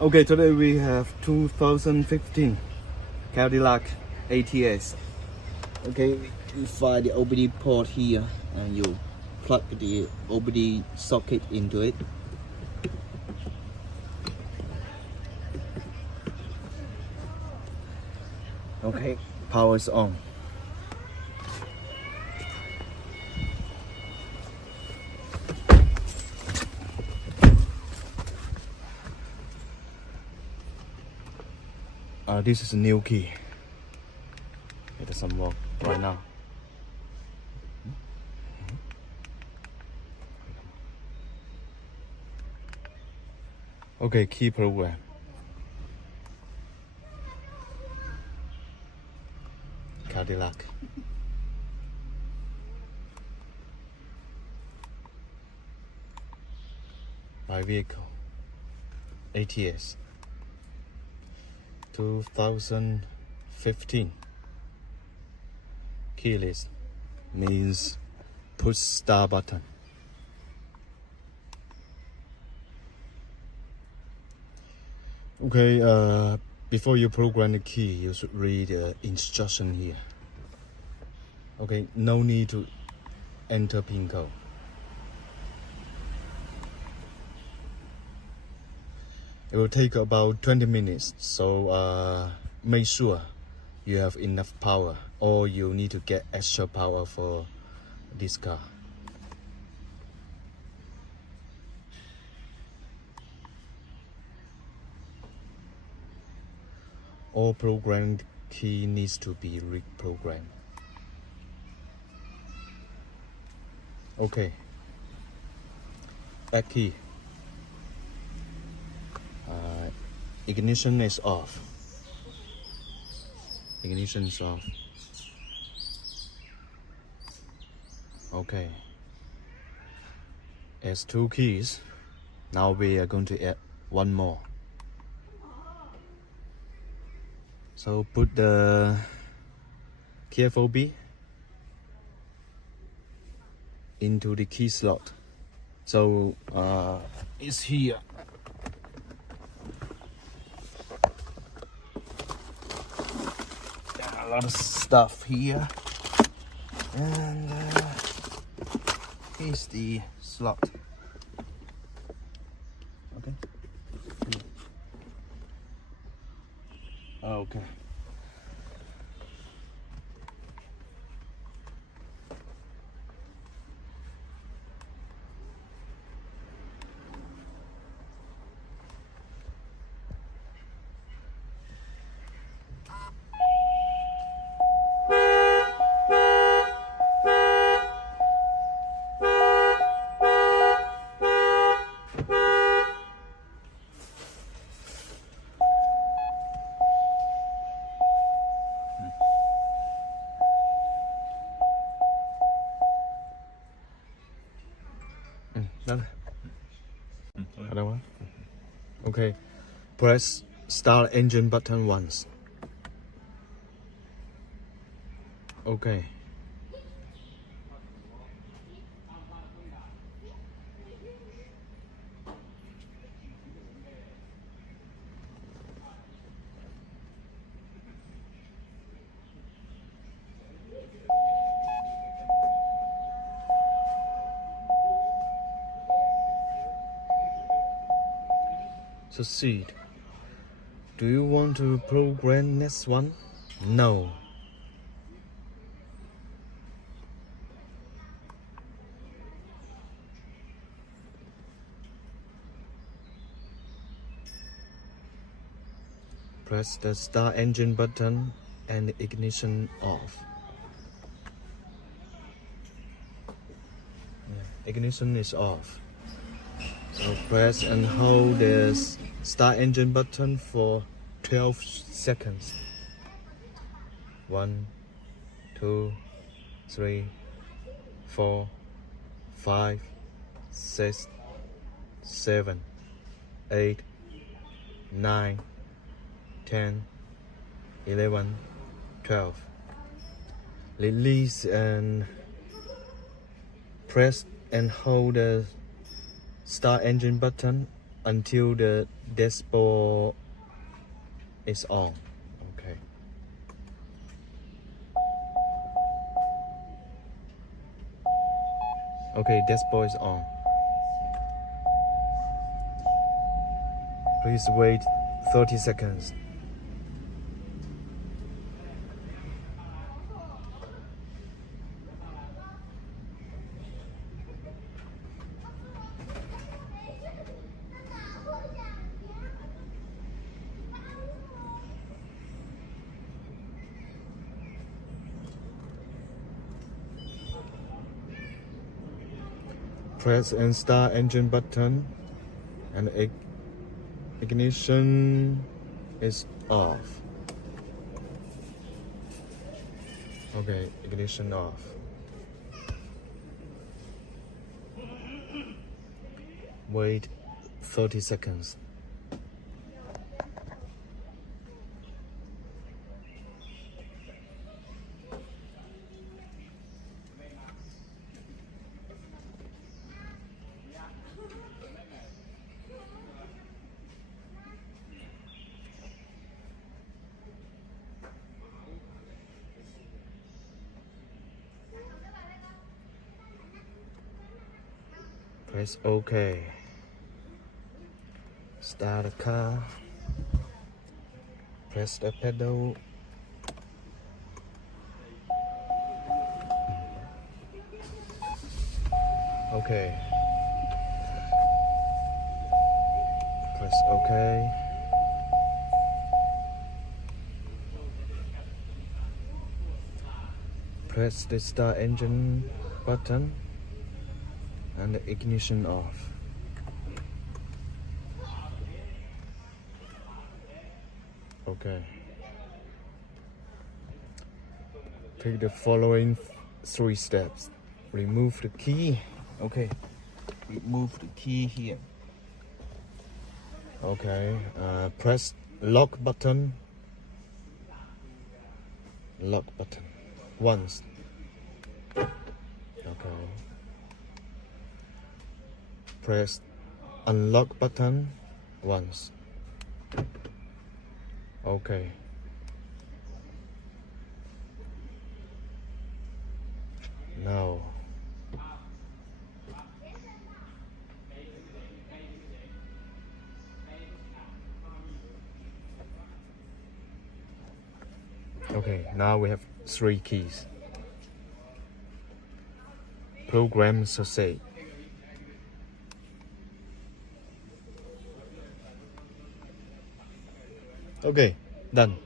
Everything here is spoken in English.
Okay, today we have 2015 Cadillac ATS. Okay, you find the OBD port here and you plug the OBD socket into it. Okay, power is on. This is a new key. It doesn't work right now. Okay, key program. Cadillac. My vehicle. ATS. 2015. Keyless means push start button. Okay, before you program the key, you should read the instruction here. Okay, no need to enter PIN code. It will take about 20 minutes, so make sure you have enough power, or you need to get extra power for this car. All programmed key needs to be reprogrammed. Okay, back key. Ignition is off. Ignition is off. Okay. As two keys, now we are going to add one more. So put the key fob into the key slot. So it's here. A lot of stuff here, and here's the slot. Okay. Okay. Done. Other one. Okay. Press start engine button once. Okay. Succeed. Do you want to program next one? No. Press the start engine button and the ignition off. Ignition is off. So press and hold the start engine button for 12 seconds. 1, 2, 3, 4, 5, 6, 7, 8, 9, 10, 11, 12. Release and press and hold the start engine button until the dashboard is on. Okay. Okay, dashboard is on. Please wait 30 seconds. Press and start engine button, and ignition is off. Okay, ignition off. Wait 30 seconds. Press OK. Start the car. Press the pedal. Okay. Press OK. Press the start engine button and the ignition off. Okay. Take the following 3 steps. Remove the key. Okay. Remove the key here. Okay. Press lock button. Lock button once. Okay. Press unlock button once. Okay. Now now we have 3 keys. Program succeed. Okay, done.